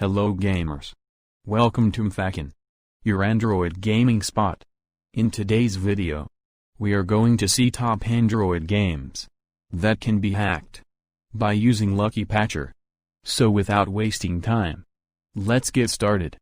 Hello gamers. Welcome to Mfakin, your Android gaming spot. In today's video, we are going to see top Android games that can be hacked by using Lucky Patcher. So without wasting time, let's get started.